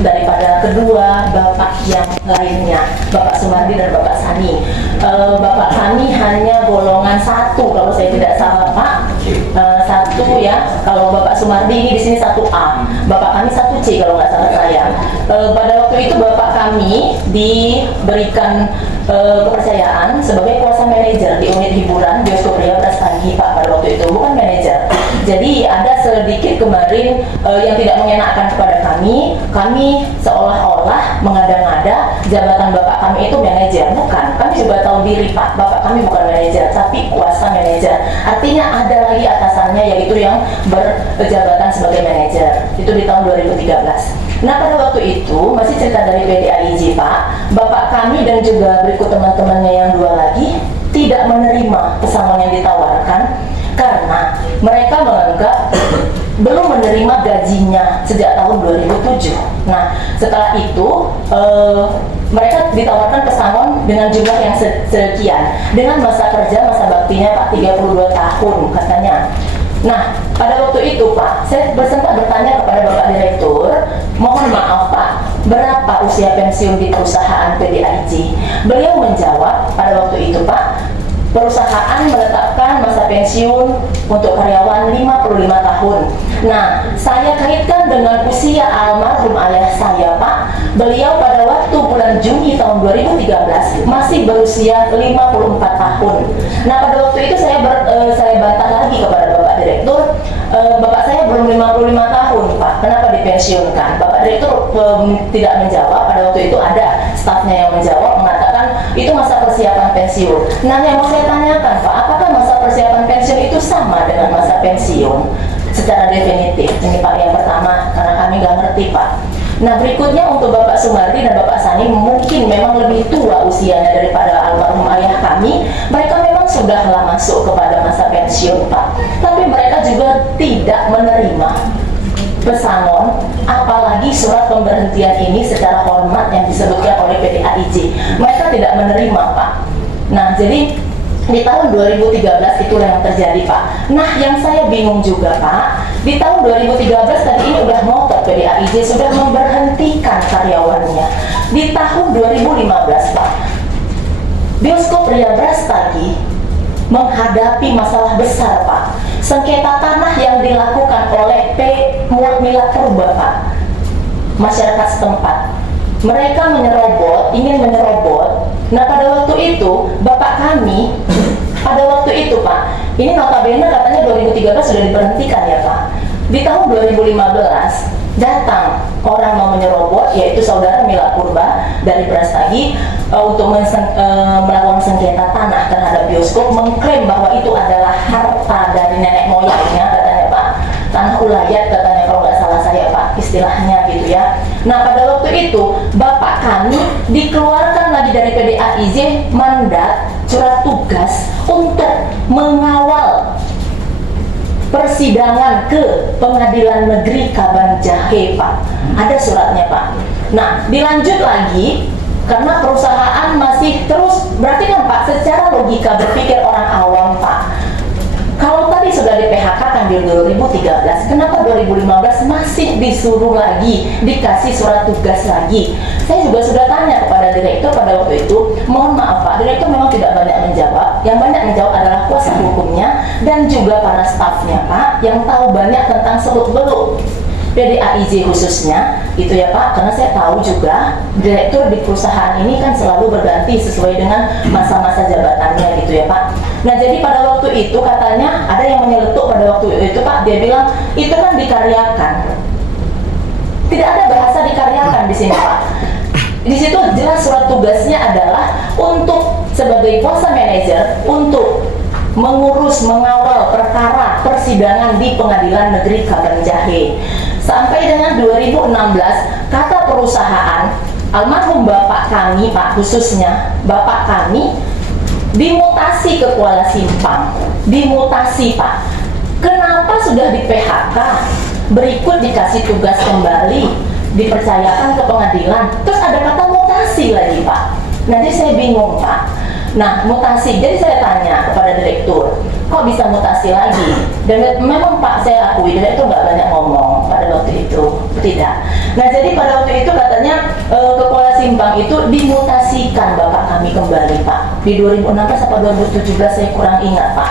daripada kedua bapak yang lainnya, Bapak Sumardi dan Bapak Sani. Bapak Sani hanya golongan 1 kalau saya tidak salah Pak. 1 ya, kalau Bapak Sumardi ini di sini 1A, Bapak kami 1C kalau nggak salah saya. Pada waktu itu Bapak kami diberikan kepercayaan sebagai kuasa manajer di unit hiburan Bioskop Ria Brastagi Pak pada waktu itu, bukan manajer. Jadi ada sedikit kemarin yang tidak mengenakan kepada kami seolah-olah mengada-ngada jabatan Bapak kami itu manajer, bukan. Kami juga tahu diri Pak, Bapak kami bukan manajer, tapi kuasa manajer. Artinya ada lagi atasannya yaitu yang berjabatan sebagai manajer. Itu di tahun 2013. Nah pada waktu itu, masih cerita dari PDAIJ Pak, Bapak kami dan juga berikut teman-temannya yang 2 lagi tidak menerima pesangon yang ditawarkan karena mereka menganggap belum menerima gajinya sejak tahun 2007. Nah setelah itu mereka ditawarkan pesangon dengan jumlah yang sekian dengan masa kerja, masa baktinya Pak 32 tahun katanya. Nah, pada waktu itu Pak, saya sempat bertanya kepada Bapak Direktur, mohon maaf Pak, berapa usia pensiun di perusahaan PDAIJ? Beliau menjawab pada waktu itu Pak, perusahaan menetapkan masa pensiun untuk karyawan 55 tahun. Nah, saya kaitkan dengan usia almarhum ayah saya Pak, beliau pada waktu bulan Juni tahun 2013 masih berusia 54 tahun. Nah, pada waktu itu saya bantah lagi kepada Bapak Direktur, Bapak saya belum 55 tahun Pak, kenapa dipensiunkan? Bapak Direktur tidak menjawab, pada waktu itu ada stafnya yang menjawab, mengatakan itu masa persiapan pensiun. Nah yang mau saya tanyakan Pak, apakah masa persiapan pensiun itu sama dengan masa pensiun secara definitif? Ini Pak yang pertama, karena kami nggak ngerti Pak. Nah berikutnya untuk Bapak Sumardi dan Bapak Sani mungkin memang lebih tua usianya daripada almarhum ayah kami. Mereka memang sudahlah masuk kepada masa pensiun Pak, tapi mereka juga tidak menerima pesangon, apalagi surat pemberhentian ini secara hormat yang disebutkan oleh PDAIJ. Mereka tidak menerima Pak. Nah jadi di tahun 2013 itulah yang terjadi Pak. Nah yang saya bingung juga Pak, di tahun 2013 tadi ini udah ngotot PDAIJ sudah memberhentikan karyawannya. Di tahun 2015 Pak, Bioskop Ria Brastagi menghadapi masalah besar Pak, sengketa tanah yang dilakukan oleh P. Mila Purba Pak, masyarakat setempat. Mereka ingin menyerobot. Nah pada waktu itu Bapak kami pada waktu itu Pak, ini notabene katanya 2013 sudah diberhentikan ya Pak. Di tahun 2015 datang orang mau menyerobot, yaitu saudara Mila Purba dari Brastagi untuk melakukan sengketa tanah terhadap bioskop, mengklaim bahwa itu adalah harta dari nenek moyangnya katanya Pak, tanah ulayat katanya kalau nggak salah saya Pak istilahnya gitu ya. Nah pada waktu itu Bapak kami dikeluarkan lagi dari PDAIJ mandat surat tugas untuk mengawal persidangan ke Pengadilan Negeri Kabanjahe Pak. Ada suratnya Pak. Nah dilanjut lagi karena perusahaan masih terus, berarti kan Pak secara logika berpikir orang awam Pak, kalau tadi sudah di PHK kan di 2013, kenapa 2015 masih disuruh lagi, dikasih surat tugas lagi? Saya juga sudah tanya kepada direktur pada waktu itu, mohon maaf Pak, direktur memang tidak banyak menjawab, yang banyak menjawab adalah kuasa hukumnya dan juga para stafnya Pak, yang tahu banyak tentang seluk-beluk PDAIJ khususnya, itu ya Pak, karena saya tahu juga direktur di perusahaan ini kan selalu berganti sesuai dengan masa-masa jabatannya gitu ya Pak. Nah jadi pada waktu itu katanya ada yang menyeletuk pada waktu itu Pak, dia bilang itu kan dikaryakan. Tidak ada bahasa dikaryakan di sini Pak. Di situ jelas surat tugasnya adalah untuk sebagai kuasa manajer untuk mengurus, mengawal perkara persidangan di Pengadilan Negeri Kabanjahe. Sampai dengan 2016, kata perusahaan, almarhum Bapak kami Pak, khususnya Bapak kami dimutasi ke Kuala Simpang, dimutasi Pak. Kenapa sudah di PHK, berikut dikasih tugas kembali, dipercayakan ke pengadilan, terus ada kata mutasi lagi Pak. Nanti saya bingung Pak. Nah, mutasi. Jadi saya tanya kepada direktur, kok bisa mutasi lagi? Dan memang Pak, saya akui direktur nggak banyak ngomong pada waktu itu, tidak. Nah, jadi pada waktu itu katanya ke Kuala Simpang itu dimutasikan Bapak kami kembali, Pak. Di 2016 atau 2017 saya kurang ingat, Pak.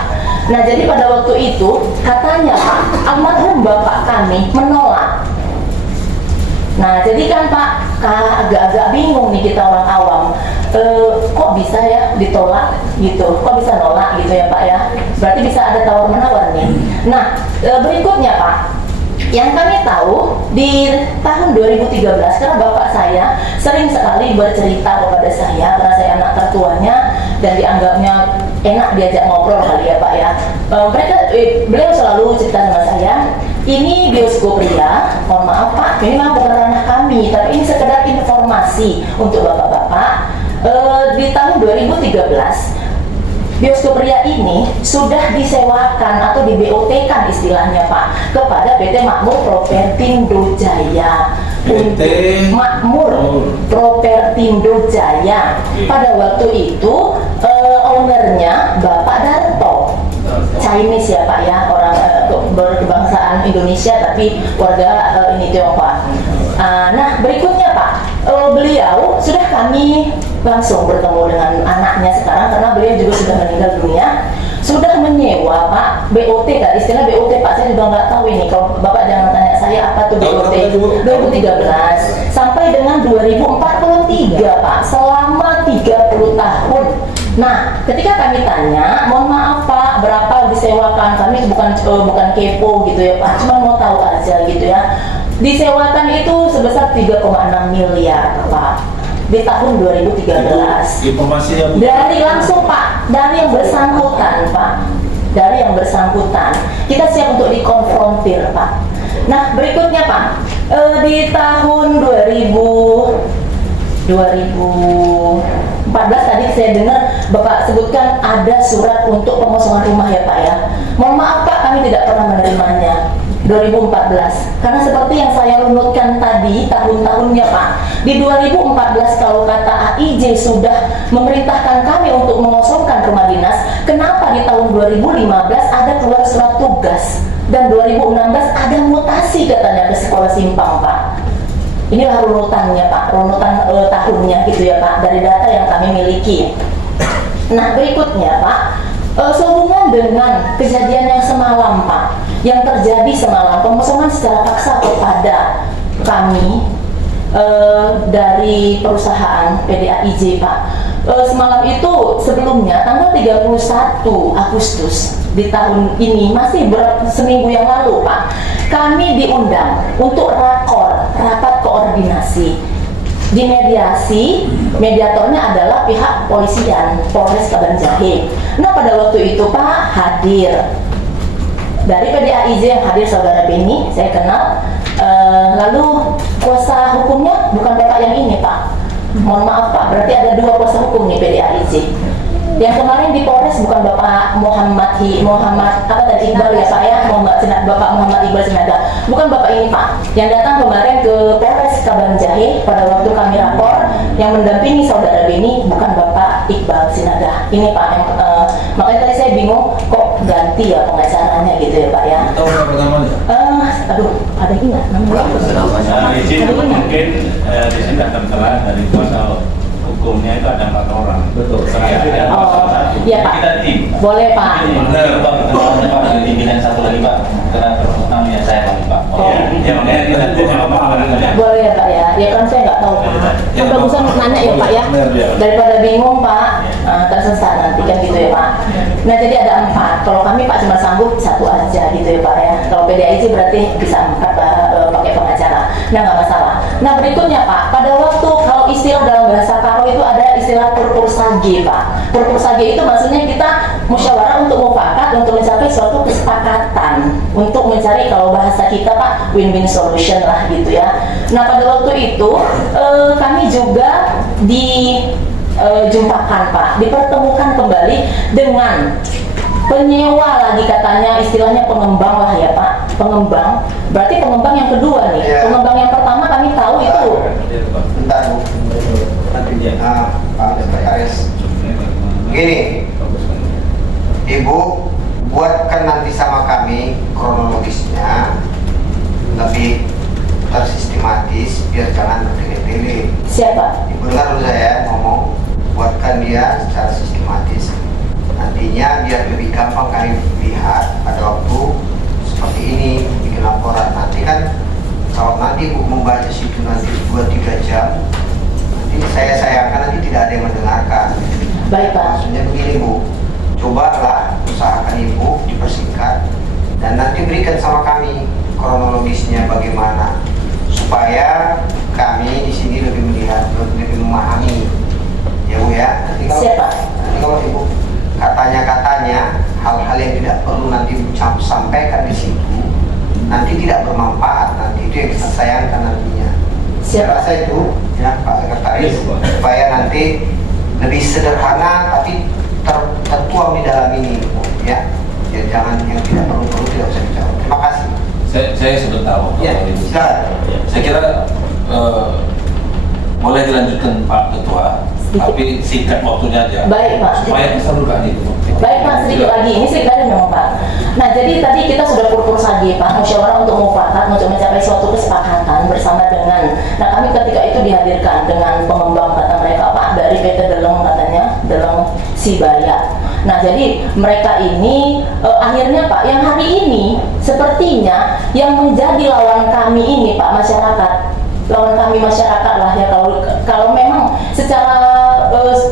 Nah, jadi pada waktu itu katanya Pak, almarhum Bapak kami menolak. Nah, jadi kan Pak, agak-agak bingung nih kita orang awam. Kok bisa ya ditolak gitu? Kok bisa nolak gitu ya Pak ya? Berarti bisa ada tawar-menawar nih. Nah, berikutnya Pak, yang kami tahu di tahun 2013, karena Bapak saya sering sekali bercerita kepada saya, karena saya anak tertuanya dan dianggapnya enak diajak ngobrol kali ya Pak ya. Beliau selalu cerita sama saya, ini bioskop Ria, mohon maaf Pak, ini memang bukan ranah kami, tapi ini sekedar informasi untuk Bapak-Bapak. Di tahun 2013, bioskop Ria ini sudah disewakan atau di BOT-kan istilahnya Pak, kepada PT Makmur Propertindo Jaya. PT Makmur Propertindo Jaya. Pada waktu itu ownernya Bapak Darto, Chinese ya Pak ya, orang berkebangsaan Indonesia tapi warga ini Tionghoa. Nah, berikutnya Pak, beliau sudah kami langsung bertemu dengan anaknya sekarang karena beliau juga sudah meninggal dunia, sudah menyewa Pak BOT kan, istilah BOT Pak, saya juga nggak tahu ini, kalau Bapak jangan tanya saya apa tuh BOT. 2013 sampai dengan 2043 Pak, selama 30 tahun. Nah, ketika kami tanya, mohon maaf Pak, berapa disewakan? Kami bukan kepo gitu ya Pak, cuma mau tahu aja gitu ya. Disewakan itu sebesar 3,6 miliar Pak di tahun 2013. Informasinya dari langsung Pak, dari yang bersangkutan Pak, dari yang bersangkutan. Kita siap untuk dikonfrontir Pak. Nah, berikutnya Pak, di tahun 2014 tadi saya dengar Bapak sebutkan ada surat untuk pengosongan rumah ya Pak ya. Mohon maaf Pak, kami tidak pernah menerimanya 2014. Karena seperti yang saya runutkan tadi tahun-tahunnya Pak, di 2014 kalau kata AIJ sudah memerintahkan kami untuk mengosongkan rumah dinas, kenapa di tahun 2015 ada keluar surat tugas dan 2016 ada mutasi katanya ke Sekolah Simpang Pak. Inilah runutannya Pak, runutan tahunnya gitu ya Pak, dari data yang kami miliki. Nah, berikutnya Pak, sehubungan dengan kejadian yang semalam Pak, yang terjadi semalam, pengosongan secara paksa kepada kami dari perusahaan PDAIJ Pak. Semalam itu sebelumnya tanggal 31 Agustus di tahun ini, masih seminggu yang lalu Pak, kami diundang untuk rapat koordinasi. Dimediasi, mediatornya adalah pihak polisian Polres Kabanjahe. Nah, pada waktu itu Pak hadir dari PDAIJ yang hadir saudara Beni, saya kenal. Lalu kuasa hukumnya bukan Bapak yang ini Pak. Mohon maaf Pak, berarti ada dua kuasa hukum nih PDAIJ. Yang kemarin di Polres bukan Bapak Muhammad apa tadi Iqbal ya Pak ya, Bapak Muhammad Iqbal Sinaga, bukan Bapak ini Pak. Yang datang kemarin ke Polres Kabanjahe pada waktu kami rapor, yang mendampingi saudara Beni bukan Bapak Iqbal Sinaga. Ini Pak yang makanya tadi saya bingung kok ganti ya pengacaranya gitu ya Pak ya. tahu berapa namanya? Aduh, ada ingat namanya? Izin mungkin di sini tertera dari kuasa hukumnya itu ada 4 orang. Betul. Saya ada satu. Iya Pak. Kita tim. Boleh Pak. Benar Pak, Pak dari pimpinan satu lagi Pak. Karena namanya saya lagi Pak. Oh. Ya makanya kita tim apa namanya. Boleh ya Pak ya. Ya kan saya nggak tahu Pak. Kan bagusan nanya ya Pak ya. Daripada bingung Pak, tersesat nanti kan gitu ya Pak. Nah, jadi ada 4. Kalau kami Pak cuma sanggup 1 aja gitu ya Pak ya. Kalau PDAIJ berarti bisa 4 pakai pengacara. Nah, nggak masalah. Nah, berikutnya Pak, pada waktu kalau istilah dalam bahasa Karo itu ada istilah purpursage Pak. Purpursage itu maksudnya kita musyawarah untuk mufakat untuk mencapai suatu kesepakatan untuk mencari, kalau bahasa kita Pak, win-win solution lah gitu ya. Nah, pada waktu itu kami juga jumpakan Pak, dipertemukan kembali dengan penyewa lagi katanya, istilahnya pengembang lah ya Pak, pengembang. Berarti pengembang yang kedua nih. Pengembang yang pertama kami tahu itu Bentar Bu. Pak PRS. Oke, Siapa? Ibu dengar dulu saya ngomong, buatkan dia secara sistematis. Nantinya biar lebih gampang kami lihat pada waktu seperti ini bikin laporan. Nanti kan kalau nanti Bu membaca situ nanti 2-3 jam, nanti saya sayangkan nanti tidak ada yang mendengarkan. Baik Pak. Maksudnya begini Bu, cobalah usahakan Ibu dipersingkat dan nanti berikan sama kami kronologisnya bagaimana supaya kami di sini lebih melihat, lebih memahami, ya Bu ya. Nanti kalau Ibu katanya hal-hal yang tidak perlu nanti sampaikan di situ, nanti tidak bermanfaat, nanti itu yang kita sayangkan nantinya. Saya rasa itu ya Pak Sekretaris, supaya nanti lebih sederhana tapi tertuang di dalam ini Bu, ya. Ya jangan yang tidak perlu tidak usah bicara. Terima kasih. Saya sebentar waktu Ya, silakan. saya kira boleh dilanjutkan Pak Ketua, tapi singkat waktunya aja. Baik Pak. Supaya tersalurkan itu. Baik Pak, sedikit lagi. Ini sedikit lagi memang Pak. Nah jadi tadi kita sudah purpur lagi Pak, musyawarah untuk mufakat, untuk mencapai suatu kesepakatan bersama dengan. Nah kami ketika itu dihadirkan dengan pengembang kata mereka Pak dari PT Deleng katanya, Deleng Sibaya. Nah jadi mereka ini akhirnya Pak yang hari ini sepertinya yang menjadi lawan kami ini Pak masyarakat, lawan kami masyarakat lah ya kalau memang secara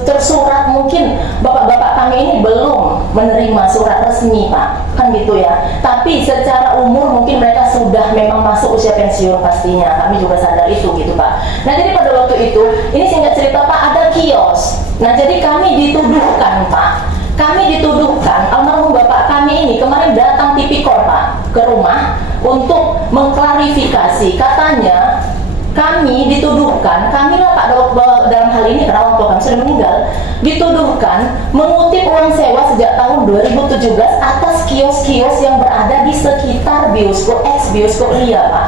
tersurat mungkin bapak-bapak kami ini belum menerima surat resmi Pak kan gitu ya, tapi secara umur mungkin mereka sudah memang masuk usia pensiun pastinya, kami juga sadar itu gitu Pak. Nah jadi pada waktu itu ini singkat cerita Pak ada kios, nah jadi kami dituduhkan Pak, kami dituduhkan almarhum bapak kami ini kemarin datang tipikor Pak ke rumah untuk mengklarifikasi, katanya kami dituduhkan, kami lah Pak dalam hal ini karena orang tua kami sudah meninggal, dituduhkan mengutip uang sewa sejak tahun 2017 atas kios-kios yang berada di sekitar bioskop bioskop Ria Pak.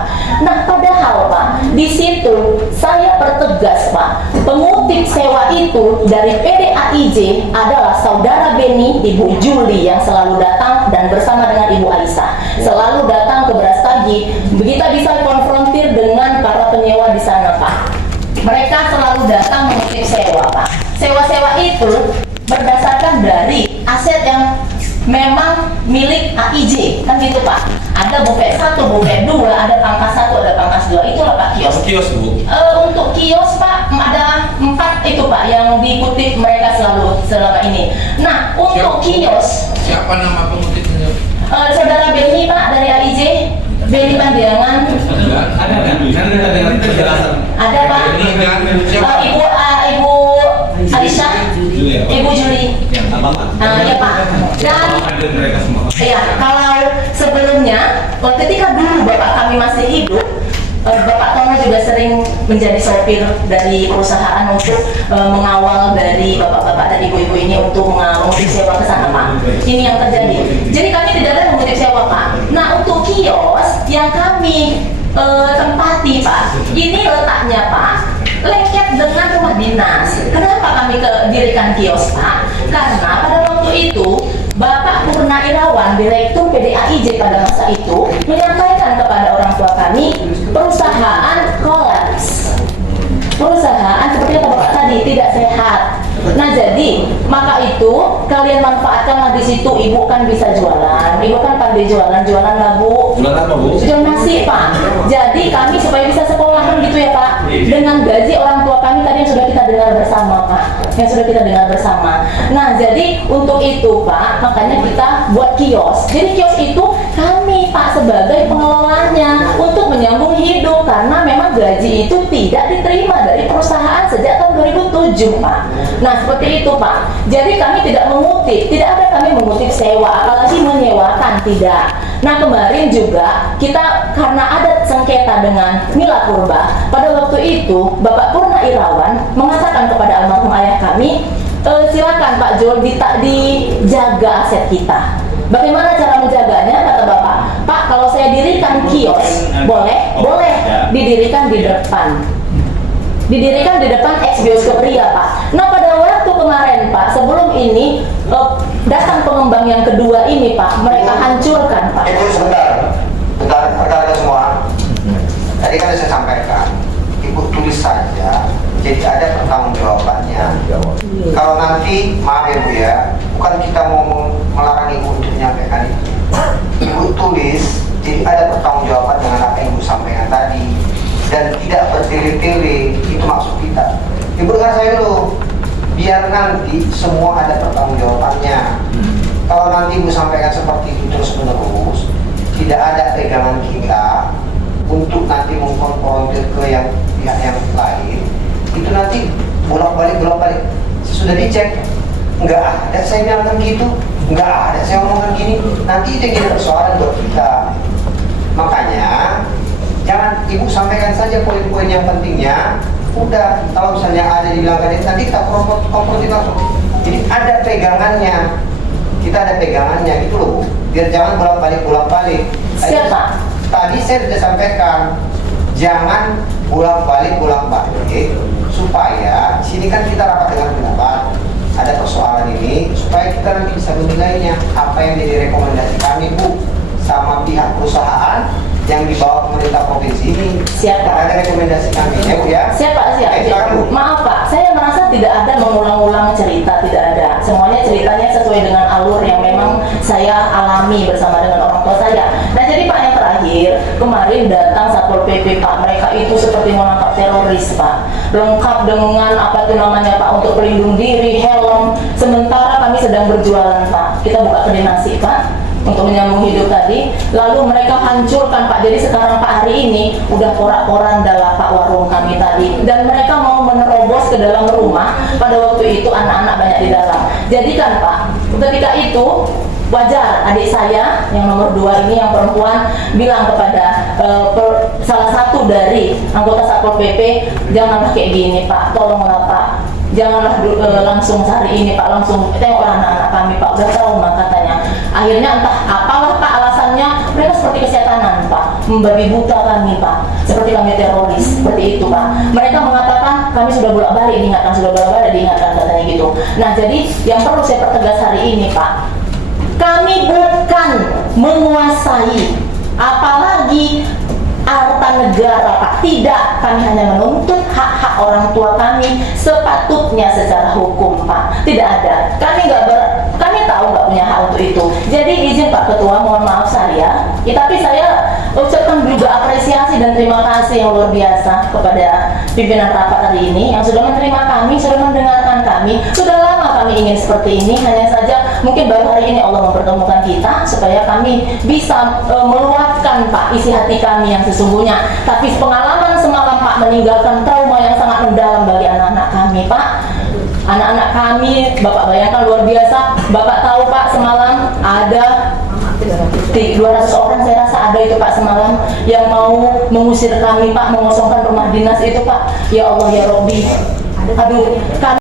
Nah padahal Pak di situ saya pertegas Pak, pengutip sewa itu dari PDAIJ adalah saudara Beni, Ibu Juli yang selalu datang dan bersama dengan Ibu Aisyah selalu datang ke Brastagi. Kita bisa konfrontir dengan para penyewa di sana Pak. Mereka selalu datang mengutip sewa Pak. Sewa-sewa itu berdasarkan dari aset yang memang milik AIJ kan gitu Pak. Ada bufet 1, bufet 2, ada pangkas 1, ada pangkas 2. Itulah Pak kios. Kios Bu. Untuk kios Pak ada 4 itu Pak yang dikutip mereka selalu selama ini. Nah untuk kios Siapa nama pengutipnya? saudara Beni Pak dari AIJ, Beni Pandiangan. Ada Pak. Ibu Aisyah, Ibu Juli. Ya Pak. Dan ya kalau sebelumnya, ketika dulu bapak kami masih hidup, Bapak Tono juga sering menjadi sopir dari perusahaan untuk mengawal dari bapak-bapak dan ibu-ibu ini untuk mengutip sewa ke sana Pak. Ini yang terjadi. Jadi kami tidak ada mengutip sewa Pak. Nah untuk kios yang kami tempati Pak, ini letaknya Pak lengket dengan rumah dinas. Kenapa kami dirikan kios Pak? Karena pada waktu itu Bapak Purna Irawan, Direktur PDAIJ pada masa itu menyampaikan kepada orang tua kami perusahaan kolaps. Perusahaan seperti kata Bapak tadi tidak sehat. Nah jadi maka itu kalian manfaatkanlah di situ. Ibu kan bisa jualan, ibu kan pandai jualan nggak Bu? Jualan apa Bu? Jual nasi Pak. Jadi kami supaya bisa sekolah kan gitu ya Pak. Dengan gaji orang tua kami tadi yang sudah kita dengar bersama Pak, yang sudah kita dengar bersama. Nah jadi untuk itu Pak, makanya kita buat kios. Jadi kios itu kami Pak sebagai pengelolanya untuk menyambung hidup karena memang gaji itu tidak diterima dari perusahaan sejak tahun 2007 Pak. Nah seperti itu Pak. Jadi kami tidak mengutip, tidak ada kami mengutip sewa, apalagi menyewakan, tidak. Nah kemarin juga kita karena ada sengketa dengan Mila Purba, pada waktu itu Bapak Purna Irawan mengatakan kepada almarhum ayah kami, silakan Pak Jul dijaga aset kita. Bagaimana cara menjaganya? Kata Bapak, Pak kalau saya dirikan kios, boleh didirikan di depan. Didirikan di depan ex bioskop Ria Pak. Nah pada waktu kemarin Pak, sebelum ini datang pengembang yang kedua ini Pak, mereka hancurkan Pak. Ibu sebentar, rekan-rekan semua. Tadi kan saya sampaikan, Ibu tulis saja jadi ada pertanggungjawabannya. Kalau nanti, maaf ya Bu ya, bukan kita mau melarang Ibu untuk menyampaikan itu. Ibu tulis, jadi ada pertanggungjawaban dengan apa yang Ibu sampaikan tadi, dan tidak bertele-tele, itu maksud kita. Ibu dengar saya dulu, biar nanti semua ada pertanggungjawabannya. Kalau nanti Ibu sampaikan seperti itu terus-menerus, tidak ada pegangan kita untuk nanti mengkonfrontir ke yang pihak yang lain, itu nanti bolak-balik. Sudah dicek, nggak ada saya bilang gitu, nggak ada saya ngomongkan gini, nanti itu yang jadi persoalan buat kita. Makanya jangan Ibu sampaikan saja poin-poin yang pentingnya. Udah, kalau misalnya ada dibilangkan itu, nanti kita konfrontir langsung. Jadi ada pegangannya, kita ada pegangannya gitu loh, biar jangan bolak-balik. Siapa? Tadi saya sudah sampaikan, jangan bolak-balik supaya sini kan kita rapat dengan pendapat, ada persoalan ini supaya kita nanti bisa menilainya apa yang jadi rekomendasi kami Bu sama pihak perusahaan yang dibawa pemerintah provinsi ini. Siapa? Ada rekomendasi kami ya Bu ya. Siapa? Silakan, Bu. Maaf Pak, saya merasa tidak ada mengulang-ulang cerita, tidak ada. Semuanya ceritanya sesuai dengan alur yang memang saya alami bersama dengan orang tua saya. Nah jadi Pak, yang terakhir, kemarin datang Satpol PP Pak, mereka itu seperti menangkap teroris Pak, lengkap dengan apa itu namanya Pak, untuk pelindung diri, helm, sementara kami sedang berjualan Pak, kita buka kedai nasi Pak, untuk menyambung hidup tadi, lalu mereka hancurkan Pak. Jadi sekarang Pak, hari ini udah porak-poranda lah Pak warung kami tadi, dan mereka mau menerobos ke dalam rumah. Pada waktu itu anak-anak banyak di dalam. Jadi kan Pak, ketika itu wajar adik saya yang nomor 2 ini yang perempuan bilang kepada salah satu dari anggota Satpol PP, janganlah kayak gini Pak, tolonglah Pak, janganlah langsung hari ini Pak, langsung tengoklah anak-anak kami Pak, udah trauma katanya. Akhirnya entah apalah Pak alasannya, mereka seperti kesetanan Pak, membabi buta kami Pak, seperti kami teroris, seperti itu Pak. Mereka mengatakan kami sudah bolak-balik diingatkan, katanya gitu. Nah jadi yang perlu saya pertegas hari ini Pak, kami bukan menguasai, apalagi harta negara Pak. Tidak, kami hanya menuntut hak-hak orang tua kami sepatutnya secara hukum Pak. Tidak ada, kami tahu nggak punya hak untuk itu. Jadi izin Pak Ketua, mohon maaf saya, tapi saya ucapkan juga apresiasi dan terima kasih yang luar biasa kepada pimpinan rapat hari ini yang sudah menerima kami, sudah mendengarkan kami. Sudah lama kami ingin seperti ini, hanya saja mungkin baru hari ini Allah mempertemukan kita supaya kami bisa meluapkan Pak isi hati kami yang sesungguhnya. Tapi pengalaman semalam Pak meninggalkan trauma yang sangat mendalam bagi anak-anak kami Pak. Anak-anak kami, Bapak bayangkan luar biasa. Bapak tahu Pak, semalam ada 200 orang saya rasa ada itu Pak semalam yang mau mengusir kami Pak, mengosongkan rumah dinas itu Pak. Ya Allah ya Robbi, aduh kami